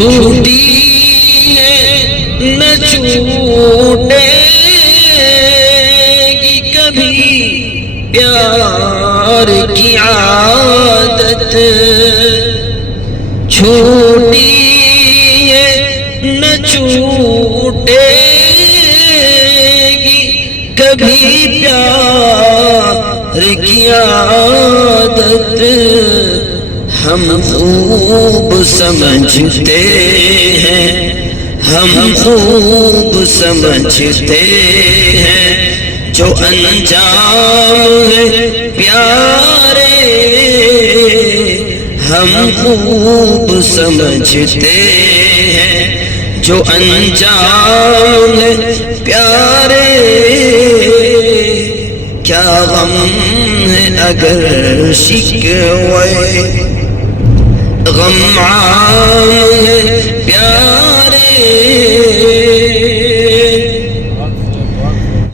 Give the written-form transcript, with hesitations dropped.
چھوٹی نہ چھوٹے گی کبھی پیار کی عادت، چھوٹی نہ چھوٹے گی کبھی پیار کی عادت، ہم خوب سمجھتے ہیں، ہم خوب سمجھتے ہیں جو انجام ہے پیارے، ہم خوب سمجھتے ہیں جو انجام ہے پیارے، کیا غم ہے اگر شکوے غم عام